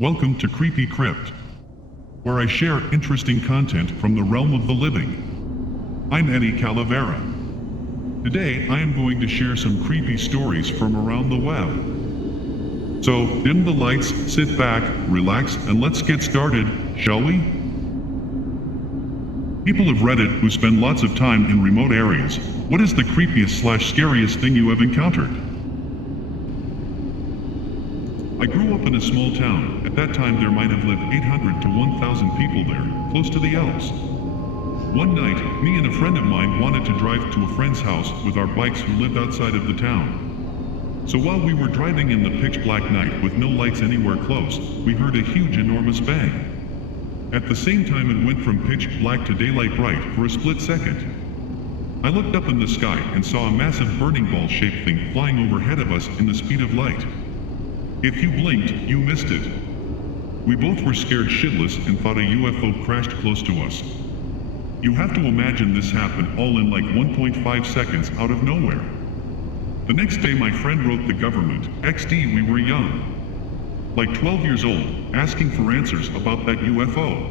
Welcome to Creepy Crypt, where I share interesting content from the realm of the living. I'm Eddie Calavera. Today, I am going to share some creepy stories from around the web. So, dim the lights, sit back, relax, and let's get started, shall we? People of Reddit who spend lots of time in remote areas, what is the creepiest/scariest thing you have encountered? I grew up in a small town. At that time there might have lived 800 to 1,000 people there, close to the Alps. One night, me and a friend of mine wanted to drive to a friend's house with our bikes who lived outside of the town. So while we were driving in the pitch black night with no lights anywhere close, we heard a huge enormous bang. At the same time it went from pitch black to daylight bright for a split second. I looked up in the sky and saw a massive burning ball shaped thing flying overhead of us in the speed of light. If you blinked, you missed it. We both were scared shitless and thought a UFO crashed close to us. You have to imagine this happened all in like 1.5 seconds out of nowhere. The next day my friend wrote the government, XD we were young. Like 12 years old, asking for answers about that UFO.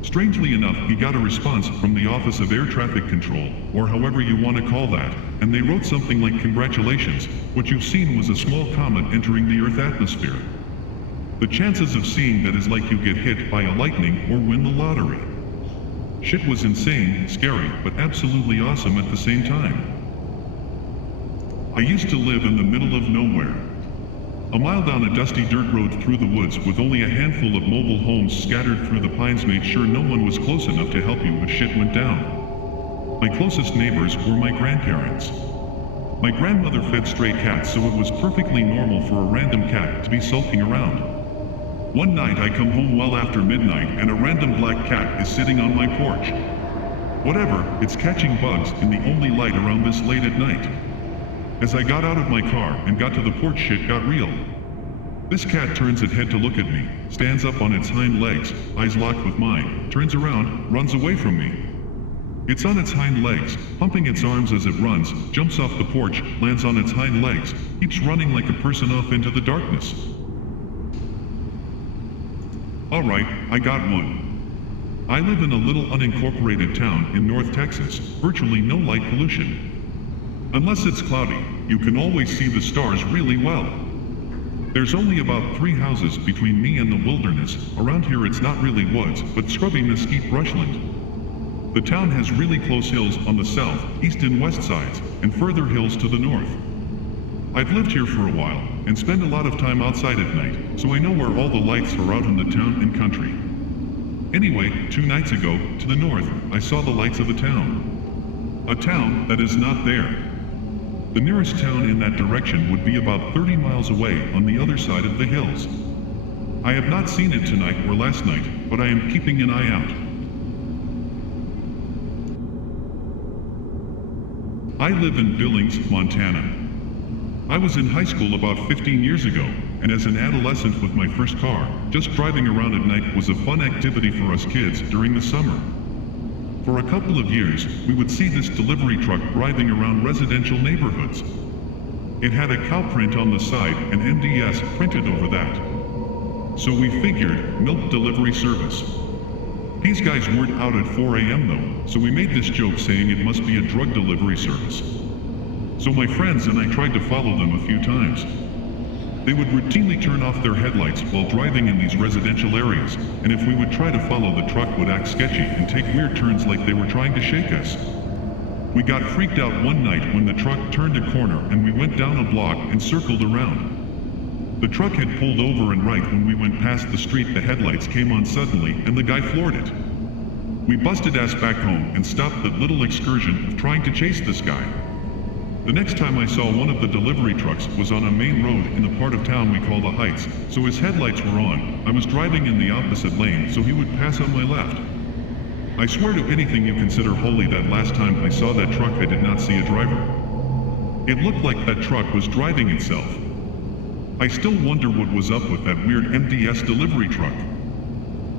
Strangely enough, he got a response from the Office of Air Traffic Control, or however you want to call that, and they wrote something like, "Congratulations, what you've seen was a small comet entering the Earth atmosphere. The chances of seeing that is like you get hit by a lightning or win the lottery." Shit was insane, scary, but absolutely awesome at the same time. I used to live in the middle of nowhere. A mile down a dusty dirt road through the woods with only a handful of mobile homes scattered through the pines made sure no one was close enough to help you if shit went down. My closest neighbors were my grandparents. My grandmother fed stray cats, so it was perfectly normal for a random cat to be sulking around. One night I come home well after midnight and a random black cat is sitting on my porch. Whatever, it's catching bugs in the only light around this late at night. As I got out of my car and got to the porch, shit got real. This cat turns its head to look at me, stands up on its hind legs, eyes locked with mine, turns around, runs away from me. It's on its hind legs, pumping its arms as it runs, jumps off the porch, lands on its hind legs, keeps running like a person off into the darkness. Alright, I got one. I live in a little unincorporated town in North Texas, virtually no light pollution. Unless it's cloudy, you can always see the stars really well. There's only about 3 houses between me and the wilderness. Around here it's not really woods, but scrubby mesquite brushland. The town has really close hills on the south, east and west sides, and further hills to the north. I've lived here for a while, and spend a lot of time outside at night, so I know where all the lights are out in the town and country. Anyway, 2 nights ago, to the north, I saw the lights of a town. A town that is not there. The nearest town in that direction would be about 30 miles away on the other side of the hills. I have not seen it tonight or last night, but I am keeping an eye out. I live in Billings, Montana. I was in high school about 15 years ago, and as an adolescent with my first car, just driving around at night was a fun activity for us kids during the summer. For a couple of years, we would see this delivery truck driving around residential neighborhoods. It had a cow print on the side and MDS printed over that. So we figured, milk delivery service. These guys weren't out at 4 a.m. though, so we made this joke saying it must be a drug delivery service. So my friends and I tried to follow them a few times. They would routinely turn off their headlights while driving in these residential areas, and if we would try to follow, the truck would act sketchy and take weird turns like they were trying to shake us. We got freaked out one night when the truck turned a corner and we went down a block and circled around. The truck had pulled over, and right when we went past the street the headlights came on suddenly and the guy floored it. We busted ass back home and stopped the little excursion of trying to chase this guy. The next time I saw one of the delivery trucks was on a main road in a part of town we call the Heights, so his headlights were on. I was driving in the opposite lane so he would pass on my left. I swear to anything you consider holy that last time I saw that truck I did not see a driver. It looked like that truck was driving itself. I still wonder what was up with that weird MDS delivery truck.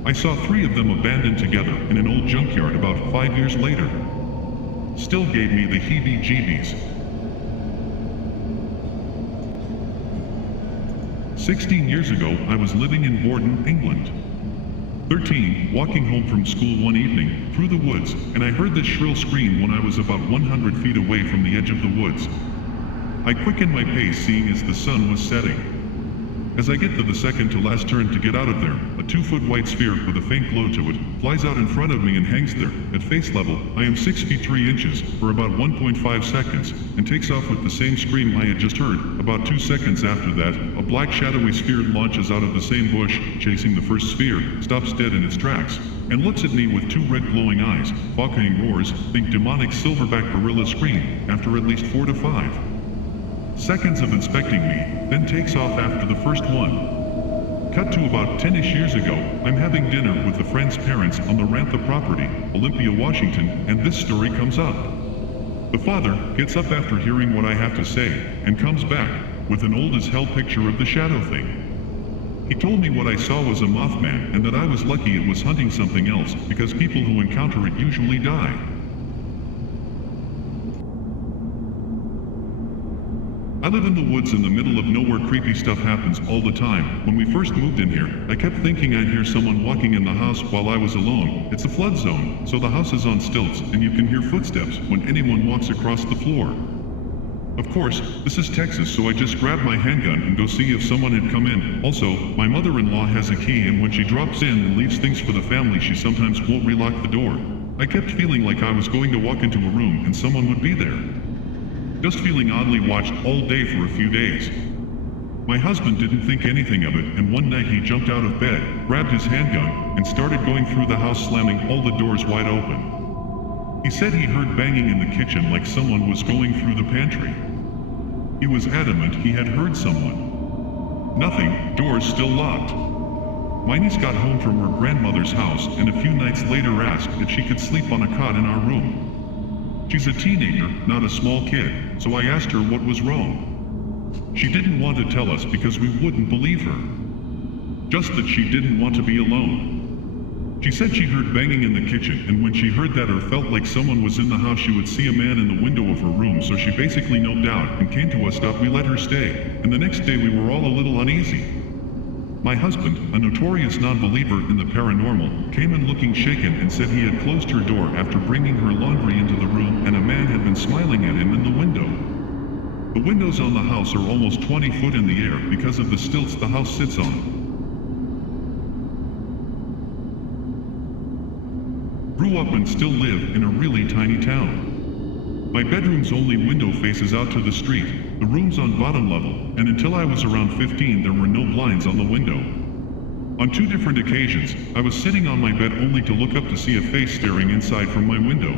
I saw 3 of them abandoned together in an old junkyard about 5 years later. Still gave me the heebie-jeebies. 16 years ago, I was living in Borden, England. 13, walking home from school one evening, through the woods, and I heard this shrill scream when I was about 100 feet away from the edge of the woods. I quickened my pace, seeing as the sun was setting. As I get to the second to last turn to get out of there, a 2-foot white sphere with a faint glow to it flies out in front of me and hangs there. At face level, I am 6 feet 3 inches for about 1.5 seconds and takes off with the same scream I had just heard. About 2 seconds after that, a black shadowy sphere launches out of the same bush, chasing the first sphere, stops dead in its tracks, and looks at me with 2 red glowing eyes. Fawking roars, think demonic silverback gorilla scream, after at least 4 to 5 seconds of inspecting me, then takes off after the first one. Cut to about 10-ish years ago, I'm having dinner with a friend's parents on the Rantha property, Olympia, Washington, and this story comes up. The father gets up after hearing what I have to say, and comes back with an old as hell picture of the shadow thing. He told me what I saw was a Mothman, and that I was lucky it was hunting something else, because people who encounter it usually die. I live in the woods in the middle of nowhere. Creepy stuff happens all the time. When we first moved in here, I kept thinking I'd hear someone walking in the house while I was alone. It's a flood zone, so the house is on stilts, and you can hear footsteps when anyone walks across the floor. Of course, this is Texas, so I just grab my handgun and go see if someone had come in. Also, my mother-in-law has a key, and when she drops in and leaves things for the family, she sometimes won't relock the door. I kept feeling like I was going to walk into a room and someone would be there. Just feeling oddly watched all day for a few days. My husband didn't think anything of it, and one night he jumped out of bed, grabbed his handgun, and started going through the house, slamming all the doors wide open. He said he heard banging in the kitchen like someone was going through the pantry. He was adamant he had heard someone. Nothing, doors still locked. My niece got home from her grandmother's house and a few nights later asked if she could sleep on a cot in our room. She's a teenager, not a small kid, so I asked her what was wrong. She didn't want to tell us because we wouldn't believe her. Just that she didn't want to be alone. She said she heard banging in the kitchen, and when she heard that or felt like someone was in the house, she would see a man in the window of her room, so she basically noped out and came to us. We let her stay, and the next day we were all a little uneasy. My husband, a notorious non-believer in the paranormal, came in looking shaken and said he had closed her door after bringing her laundry into the room, and a man had been smiling at him in the window. The windows on the house are almost 20 foot in the air because of the stilts the house sits on. Grew up and still live in a really tiny town. My bedroom's only window faces out to the street, the room's on bottom level, and until I was around 15 there were no blinds on the window. On 2 different occasions, I was sitting on my bed only to look up to see a face staring inside from my window.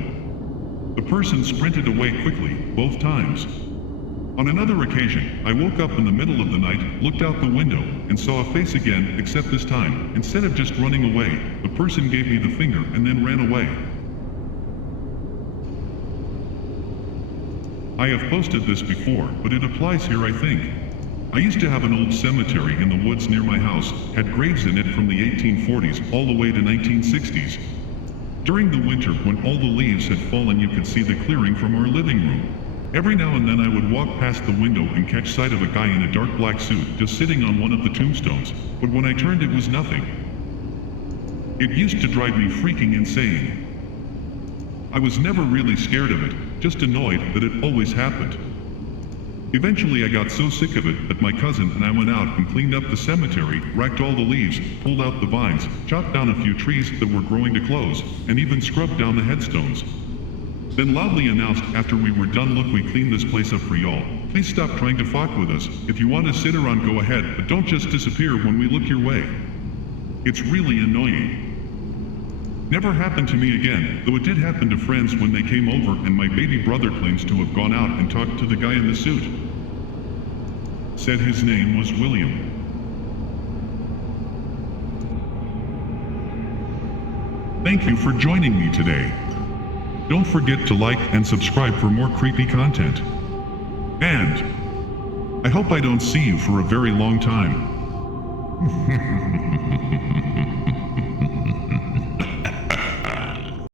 The person sprinted away quickly, both times. On another occasion, I woke up in the middle of the night, looked out the window, and saw a face again, except this time, instead of just running away, the person gave me the finger and then ran away. I have posted this before, but it applies here, I think. I used to have an old cemetery in the woods near my house, had graves in it from the 1840s all the way to 1960s. During the winter, when all the leaves had fallen, you could see the clearing from our living room. Every now and then I would walk past the window and catch sight of a guy in a dark black suit just sitting on one of the tombstones, but when I turned it was nothing. It used to drive me freaking insane. I was never really scared of it, just annoyed that it always happened. Eventually I got so sick of it that my cousin and I went out and cleaned up the cemetery, raked all the leaves, pulled out the vines, chopped down a few trees that were growing to close, and even scrubbed down the headstones. Then loudly announced after we were done, "Look, we cleaned this place up for y'all. Please stop trying to fuck with us. If you want to sit around, go ahead, but don't just disappear when we look your way." It's really annoying. Never happened to me again, though it did happen to friends when they came over, and my baby brother claims to have gone out and talked to the guy in the suit. Said his name was William. Thank you for joining me today. Don't forget to like and subscribe for more creepy content. And I hope I don't see you for a very long time.